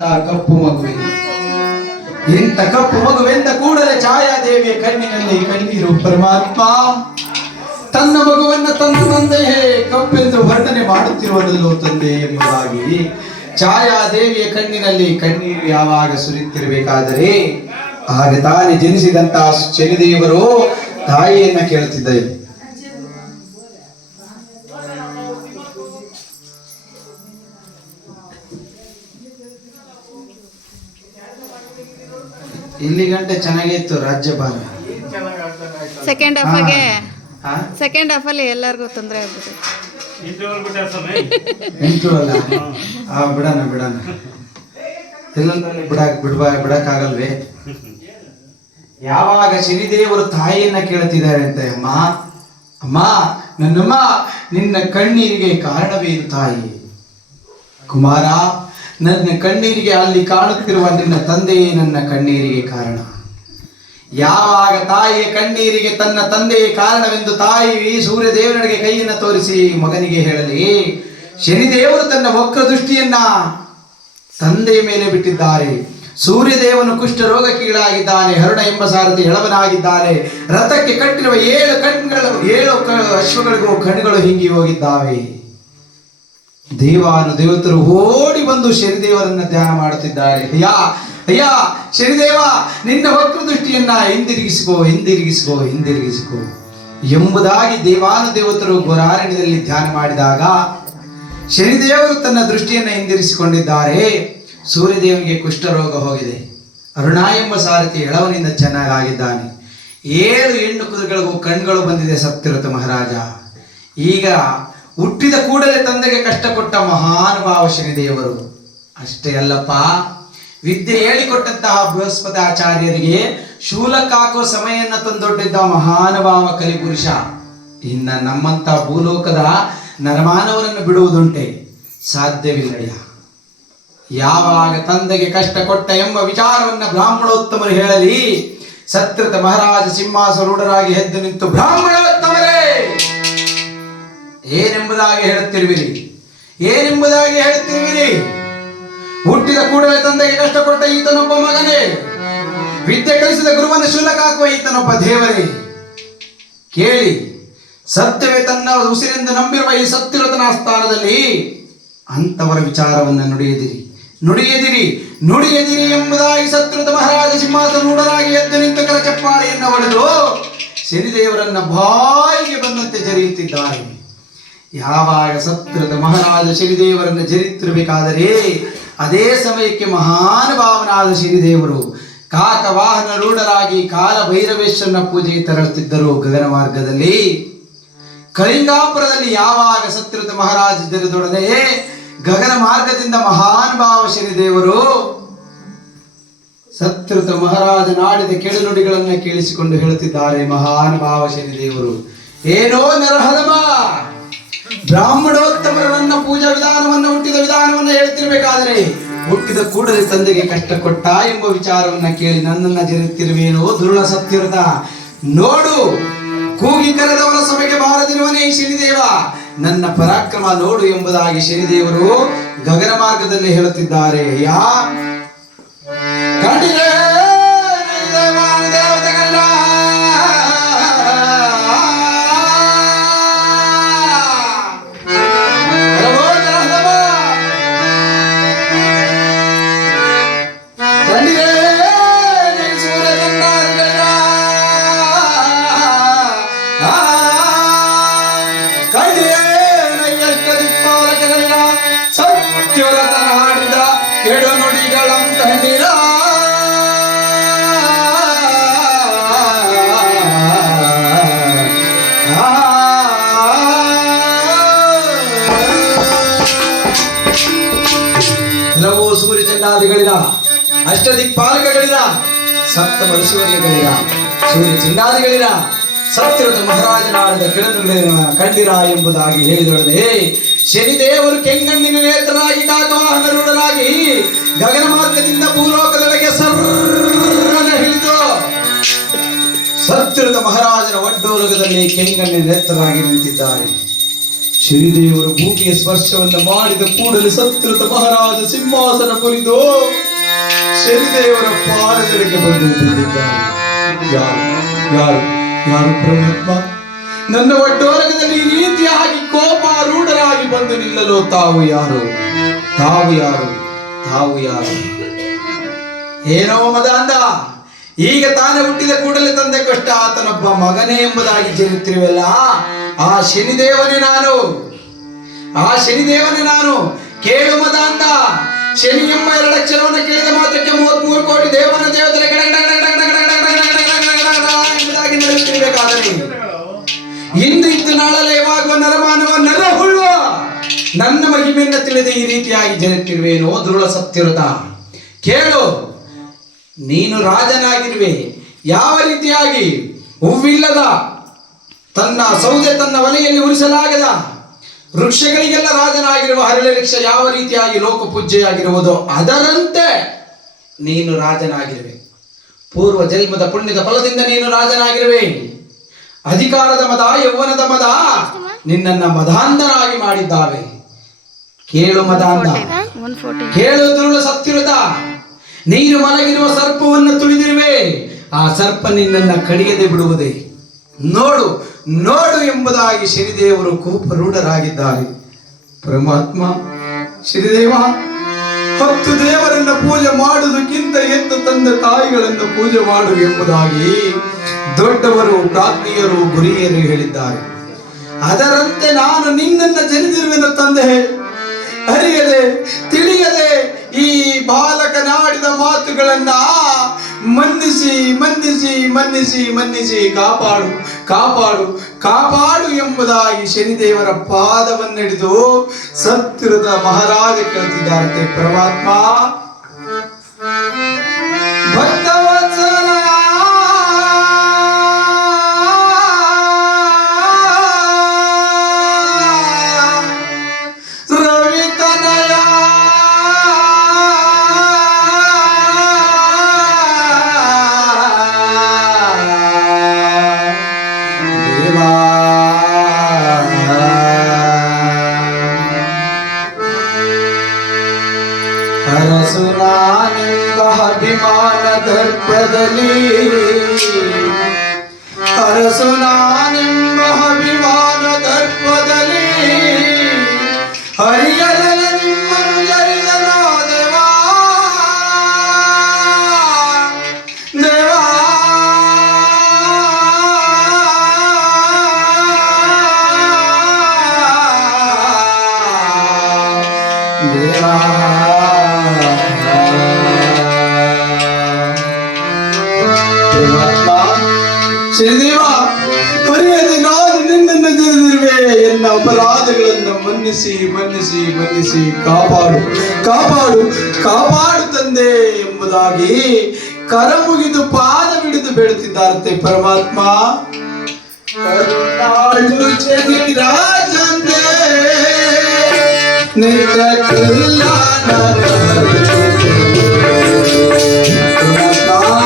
ಕಪ್ಪು ಮಗುವೆ ಇಂಥ ಕಪ್ಪು ಮಗುವೆಂದ ಕೂಡಲೇ ಛಾಯಾದೇವಿಯ ಕಣ್ಣಿನಲ್ಲಿ ಕಣ್ಣೀರು. ಪರಮಾತ್ಮ ತನ್ನ ಮಗುವನ್ನ ತನ್ನ ತಂದೆಯೇ ಕಪ್ಪೆಂದು ವರ್ಣನೆ ಮಾಡುತ್ತಿರುವುದಲ್ಲೋ ತಂದೆ ಎಂಬುದಾಗಿ ಛಾಯಾದೇವಿಯ ಕಣ್ಣಿನಲ್ಲಿ ಕಣ್ಣೀರು ಯಾವಾಗ ಸುರಿಯುತ್ತಿರಬೇಕಾದರೆ ಆಗ ತಾನೇ ಜನಿಸಿದಂತಹ ಶನಿದೇವರು ತಾಯಿಯನ್ನ ಕೇಳುತ್ತಿದ್ದರು. ಇಲ್ಲಿ ಗಂಟೆ ಚೆನ್ನಾಗಿತ್ತು ರಾಜ್ಯಭಾರ. ಸೆಕೆಂಡ್ ಹಾಫ್ ಅಲ್ಲಿ ಎಲ್ಲರಿಗೂ ತೊಂದರೆ ಆಗ್ಬಿಟ್ಟು ಬಿಡೋಣ ಎಲ್ಲೊಂದ್ರಲ್ಲಿ ಬಿಡಕ್ಕಾಗಲ್ವೇ? ಯಾವಾಗ ಶನಿದೇವರು ತಾಯಿಯನ್ನ ಕೇಳ್ತಿದ್ದಾರೆ ಅಂತ, ಅಮ್ಮ ಅಮ್ಮ ನನ್ನಮ್ಮ ನಿನ್ನ ಕಣ್ಣೀರಿಗೆ ಕಾರಣವೇನು ತಾಯಿ? ಕುಮಾರ ನನ್ನ ಕಣ್ಣೀರಿಗೆ ಅಲ್ಲಿ ಕಾಣುತ್ತಿರುವ ನಿನ್ನ ತಂದೆಯೇ ನನ್ನ ಕಣ್ಣೀರಿಗೆ ಕಾರಣ. ಯಾವಾಗ ತಾಯಿಯ ಕಣ್ಣೀರಿಗೆ ತನ್ನ ತಂದೆಯೇ ಕಾರಣವೆಂದು ತಾಯಿ ಸೂರ್ಯದೇವನಿಗೆ ಕೈಯನ್ನು ತೋರಿಸಿ ಮಗನಿಗೆ ಹೇಳಲಿ, ಶನಿದೇವರು ತನ್ನ ವಕ್ರ ದೃಷ್ಟಿಯನ್ನ ತಂದೆಯ ಮೇಲೆ ಬಿಟ್ಟಿದ್ದಾರೆ. ಸೂರ್ಯದೇವನು ಕುಷ್ಠ ರೋಗಕ್ಕೀಡಾಗಿದ್ದಾನೆ. ಹರುಣ ಎಂಬ ಸಾರಥಿ ಎಳವನಾಗಿದ್ದಾನೆ. ರಥಕ್ಕೆ ಕಟ್ಟಿರುವ 7 ಅಶ್ವಗಳಿಗೂ ಕಣ್ಣುಗಳು ಹಿಂಗಿ ಹೋಗಿದ್ದಾವೆ. ದೇವತರು ಓಡಿ ಬಂದು ಶನಿದೇವರನ್ನ ಧ್ಯಾನ ಮಾಡುತ್ತಿದ್ದಾರೆ. ಅಯ್ಯ ಶನಿದೇವ, ನಿನ್ನ ವಕ್ರ ದೃಷ್ಟಿಯನ್ನ ಹಿಂದಿರುಗಿಸಿಕೋ ಎಂಬುದಾಗಿ ದೇವತರು ಘೋರಾರಣ್ಯದಲ್ಲಿ ಧ್ಯಾನ ಮಾಡಿದಾಗ ಶನಿದೇವರು ತನ್ನ ದೃಷ್ಟಿಯನ್ನ ಹಿಂದಿರಿಸಿಕೊಂಡಿದ್ದಾರೆ. ಸೂರ್ಯದೇವನಿಗೆ ಕುಷ್ಠರೋಗ ಹೋಗಿದೆ. ಅರುಣ ಎಂಬ ಸಾರಥಿ ಎಳವನಿಂದ ಚೆನ್ನಾಗಿದ್ದಾನೆ. 7 ಹೆಣ್ಣು ಕುದುರೆಗಳಿಗೂ ಕಣ್ಗಳು ಬಂದಿದೆ ಸತ್ಯವ್ರತ ಮಹಾರಾಜ. ಈಗ ಹುಟ್ಟಿದ ಕೂಡಲೇ ತಂದೆಗೆ ಕಷ್ಟ ಕೊಟ್ಟ ಮಹಾನುಭಾವ ಶನಿದೇವರು. ಅಷ್ಟೇ ಅಲ್ಲಪ್ಪ, ವಿದ್ಯೆ ಹೇಳಿಕೊಟ್ಟಂತಹ ಬೃಹಸ್ಪತಿ ಆಚಾರ್ಯರಿಗೆ ಶೂಲಕ್ಕಾಕೋ ಸಮಯನ್ನ ತಂದೊಡ್ಡಿದ್ದ ಮಹಾನುಭಾವ ಕಲಿಪುರುಷ. ಇನ್ನ ನಮ್ಮಂತ ಭೂಲೋಕದ ನರಮಾನವರನ್ನು ಬಿಡುವುದುಂಟೆ? ಸಾಧ್ಯವಿಲ್ಲಯ್ಯ. ಯಾವಾಗ ತಂದೆಗೆ ಕಷ್ಟ ಕೊಟ್ಟ ಎಂಬ ವಿಚಾರವನ್ನ ಬ್ರಾಹ್ಮಣೋತ್ತಮರು ಹೇಳಲಿ, ಸತ್ಯವ್ರತ ಮಹಾರಾಜ ಸಿಂಹಾಸರೂಢರಾಗಿ ಎದ್ದು ನಿಂತು, ಬ್ರಾಹ್ಮಣೋತ್ತಮರೇ ಏನೆಂಬುದಾಗಿ ಹೇಳುತ್ತಿರುವಿರಿ? ಹುಟ್ಟಿದ ಕೂಡಲೇ ತಂದೆಗೆ ಕಷ್ಟ ಕೊಟ್ಟ ಈತನೊಬ್ಬ ಮಗನೇ, ವಿದ್ಯೆ ಕಲಿಸಿದ ಗುರುವನ್ನು ಶೂಲಕ ಹಾಕುವ ಈತನೊಬ್ಬ ದೇವರೇ. ಕೇಳಿ, ಸತ್ಯವೇ ತನ್ನ ಉಸಿರಿಂದ ನಂಬಿರುವ ಈ ಸತ್ಯವ್ರತನ ಸ್ಥಾನದಲ್ಲಿ ಅಂತವರ ವಿಚಾರವನ್ನು ನುಡಿಯದಿರಿ ಎಂಬುದಾಗಿ ಸತ್ಯವ್ರತ ಮಹಾರಾಜ ಸಿಂಹಾಸನರೂಢರಾಗಿ ಎದ್ದು ನಿಂತು ಕರಚಪ್ಪಾಳೆಯನ್ನು ಹೊಡೆದು ಶನಿದೇವರನ್ನ ಬಾಯಿಗೆ ಬಂದಂತೆ ಜರಿಯುತ್ತಿದ್ದಾರೆ. ಯಾವಾಗ ಸತ್ಯವ್ರತ ಮಹಾರಾಜ ಶನಿದೇವರನ್ನು ಜರಿಯುತ್ತಿರಬೇಕಾದರೆ ಅದೇ ಸಮಯಕ್ಕೆ ಮಹಾನುಭಾವನಾದ ಶನಿದೇವರು ಕಾಕವಾಹನ ರೂಢರಾಗಿ ಕಾಲ ಭೈರವೇಶ್ವರನ ಪೂಜೆಗೆ ತೆರಳುತ್ತಿದ್ದರು. ಗಗನ ಮಾರ್ಗದಲ್ಲಿ ಕಳಿಂಗಾಪುರದಲ್ಲಿ ಯಾವಾಗ ಸತ್ಯವ್ರತ ಮಹಾರಾಜ ಜರಿದೊಡನೆ ಗಗನ ಮಾರ್ಗದಿಂದ ಮಹಾನುಭಾವ ಶನಿದೇವರು ಸತ್ಯವ್ರತ ಮಹಾರಾಜ ನಾಡಿದ ಕೆಳನುಡಿಗಳನ್ನು ಕೇಳಿಸಿಕೊಂಡು ಹೇಳುತ್ತಿದ್ದಾರೆ. ಮಹಾನುಭಾವ ಶನಿದೇವರು, ಏನೋ ನರಹದಮ, ಬ್ರಾಹ್ಮಣೋತ್ತಮರನ್ನ ಪೂಜಾ ವಿಧಾನವನ್ನು ಹುಟ್ಟಿದ ವಿಧಾನವನ್ನು ಹೇಳ್ತಿರ್ಬೇಕಾದ್ರೆ ಹುಟ್ಟಿದ ಕೂಡಲೇ ತಂದೆಗೆ ಕಷ್ಟ ಕೊಟ್ಟ ಎಂಬ ವಿಚಾರವನ್ನ ಕೇಳಿ ನನ್ನನ್ನ ಜರಿಯುತ್ತಿರುವೇನೋ ದುರುಳ ಸತ್ಯವ್ರತ. ನೋಡು, ಕೂಗಿ ಕರೆದವರ ಸಭೆಗೆ ಬಾರದಿರುವನೇ ಶನಿದೇವ, ನನ್ನ ಪರಾಕ್ರಮ ನೋಡು ಎಂಬುದಾಗಿ ಶನಿದೇವರು ಗಗನ ಮಾರ್ಗದಲ್ಲಿ ಹೇಳುತ್ತಿದ್ದಾರೆ. ಸೂರ್ಯಚಂಡಾದಿಗಳಿದ, ಅಷ್ಟದಿಕ್ಪಾಲಕಗಳಿದ, ಸಪ್ತ ಮರುಷವರ್ಯಗಳಿದ, ಸೂರ್ಯಚಂಡಾದಿಗಳಿದ, ಸತ್ಯವ್ರತ ಮಹಾರಾಜನಾಡಿದ ಕೆಳನುಡಿಗಳನ್ನು ಕಂಡಿರ ಎಂಬುದಾಗಿ ಹೇಳಿದೊಡನೆ ಶನಿದೇವರು ಕೆಂಗಣ್ಣಿನ ನೇತ್ರರಾಗಿ ಕಾಕವಾಹನರೂಢರಾಗಿ ಗಗನ ಮಾರ್ಗದಿಂದ ಭೂಲೋಕದೊಳಗೆ ಸರ್ರನ ಹಿಡಿದು ಸತ್ಯವ್ರತ ಮಹಾರಾಜನ ಒಡ್ಡೋಲಗದಲ್ಲಿ ಕೆಂಗಣ್ಣಿನ ನೇತ್ರರಾಗಿ ನಿಂತಿದ್ದಾರೆ. ಶ್ರೀದೇವರು ಭೂಮಿಯ ಸ್ಪರ್ಶವನ್ನು ಮಾಡಿದ ಕೂಡಲೇ ಸತ್ಕೃತ ಮಹಾರಾಜ ಸಿಂಹಾಸನ ಕುರಿತು ಶನಿದೇವರ ಪಾದಗಳಿಗೆ ಬಂದು ಬಿದ್ದಿದ್ದಾರೆ. ಯಾರು ಯಾರು ಯಾರು ಪರಮಾತ್ಮ? ನನ್ನ ಒಡ್ಡೋಲಗದಲ್ಲಿ ಈ ರೀತಿಯಾಗಿ ಕೋಪಾರೂಢರಾಗಿ ಬಂದು ನಿಲ್ಲಲು ತಾವು ಯಾರು? ತಾವು ಯಾರು? ತಾವು ಯಾರು? ಏನೋ ಮದಾಂಧ, ಈಗ ತಾನೇ ಹುಟ್ಟಿದ ಕೂಡಲೇ ತಂದೆ ಕಷ್ಟ ಆತನೊಬ್ಬ ಮಗನೇ ಎಂಬುದಾಗಿ ಜರುತ್ತಿರುವಲ್ಲ, ಆ ಶನಿದೇವನೇ ನಾನು, ಆ ಶನಿದೇವನೇ ನಾನು. ಕೇಳು ಮದಾಂಧ, ಶನಿ ಎಂಬ 2 ಅಕ್ಷರವನ್ನು ಕೇಳಿದ ಮಾತ್ರಕ್ಕೆ 33 ಕೋಟಿ ದೇವನ ದೇವತೆಗಳ ಎಂಬುದಾಗಿ ನಡೆಯುತ್ತಿರಬೇಕಾದರೆ ಇಂದು ಇತ್ತು ನಾಳಲ್ಲ ಯಾವಾಗುವ ನರಮಾನವ ನರಹುಳ್ಳ ನನ್ನ ಮಹಿಮೆಯನ್ನು ತಿಳಿದು ಈ ರೀತಿಯಾಗಿ ಜರುತ್ತಿರುವೇನೋ ದುರುಳ ಸತ್ಯರುತ. ಕೇಳು, ನೀನು ರಾಜನಾಗಿರುವೆ. ಯಾವ ರೀತಿಯಾಗಿ ಹೂವಿಲ್ಲದ ತನ್ನ ಸೌದೆ ತನ್ನ ಒಲೆಯಲ್ಲಿ ಉರಿಸಲಾಗದ ವೃಕ್ಷಗಳಿಗೆಲ್ಲ ರಾಜನಾಗಿರುವ ಹರಳೆ ವೃಕ್ಷ ಯಾವ ರೀತಿಯಾಗಿ ಲೋಕಪೂಜ್ಯೆಯಾಗಿರುವುದೋ ಅದರಂತೆ ನೀನು ರಾಜನಾಗಿರುವೆ. ಪೂರ್ವ ಜನ್ಮದ ಪುಣ್ಯದ ಫಲದಿಂದ ನೀನು ರಾಜನಾಗಿರುವೆ. ಅಧಿಕಾರದ ಮದ, ಯೌವನದ ಮದ ನಿನ್ನನ್ನ ಮದಾಂಧನಾಗಿ ಮಾಡಿದ್ದಾವೆ. ಕೇಳು ಮದಾಂಧ, ಕೇಳು ದುರುಳ ಸತ್ಯರುತ, ನೀನು ಮಲಗಿರುವ ಸರ್ಪವನ್ನು ತುಳಿದಿರುವೆ. ಆ ಸರ್ಪ ನಿನ್ನನ್ನ ಕಡಿಯದೆ ಬಿಡುವುದೇ. ನೋಡು ನೋಡು ಎಂಬುದಾಗಿ ಶನಿದೇವರು ಕೋಪರೂಢರಾಗಿದ್ದಾರೆ. ಪರಮಾತ್ಮ ಶ್ರೀದೇವ, 10 ದೇವರನ್ನ ಪೂಜೆ ಮಾಡುವುದಕ್ಕಿಂತ ಎದ್ದು ತಂದೆ ತಾಯಿಗಳನ್ನು ಪೂಜೆ ಮಾಡು ಎಂಬುದಾಗಿ ದೊಡ್ಡವರು, ಪ್ರಾಜ್ಞಿಯರು, ಗುರಿಯರು ಹೇಳಿದ್ದಾರೆ. ಅದರಂತೆ ನಾನು ನಿನ್ನನ್ನು ಜನಿಸಿರುವೆನು ತಂದೆ. ಅರಿಯದೆ ತಿಳಿಯದೆ ಈ ಬಾಲಕನಾಡಿದ ಮಾತುಗಳನ್ನ ಮನ್ನಿಸಿ ಮನ್ನಿಸಿ ಮನ್ನಿಸಿ ಮನ್ನಿಸಿ ಕಾಪಾಡು ಕಾಪಾಡು ಕಾಪಾಡು ಎಂಬುದಾಗಿ ಶನಿದೇವರ ಪಾದವನ್ನಿಡಿದು ಸತ್ಯದ ಮಹಾರಾಜ ಕೇಳ್ತಿದ್ದಾರೆ. ಪರಮಾತ್ಮ ಭಕ್ತವತ್ಸಲ ಅರಸುನಾನೆಂಬ ಅಭಿಮಾನ ದರ್ಪದಲ್ಲಿ, ಅರಸುನಾನೆಂಬ ಅಭಿಮಾನ ದರ್ಪದಲ್ಲಿ ಹರಿಯಲನ ನಿಮ್ಮನು ಜರಿದನೋ ದೇವಾ ದೇವಾ. ದೇವಾ ಶ್ರೀದೇವ, ಮರ್ಯಾದೆ ನಾನು ನಿನ್ನನ್ನು ಜರಿದಿರುವೆ. ಎನ್ನ ಅಪರಾಧಗಳನ್ನು ಮನ್ನಿಸಿ ಮನ್ನಿಸಿ ಮನ್ನಿಸಿ ಕಾಪಾಡು ಕಾಪಾಡು ಕಾಪಾಡು ತಂದೆ ಎಂಬುದಾಗಿ ಕರ ಮುಗಿದು ಪಾದ ಬಿಡಿದು ಬೇಡುತ್ತಿದ್ದಾರಂತೆ. ಪರಮಾತ್ಮ ಕರುಣಾಳು ಜಗಿರಾಜಂತೆ ನಿನ್ನ ಕಲ್ಯಾಣ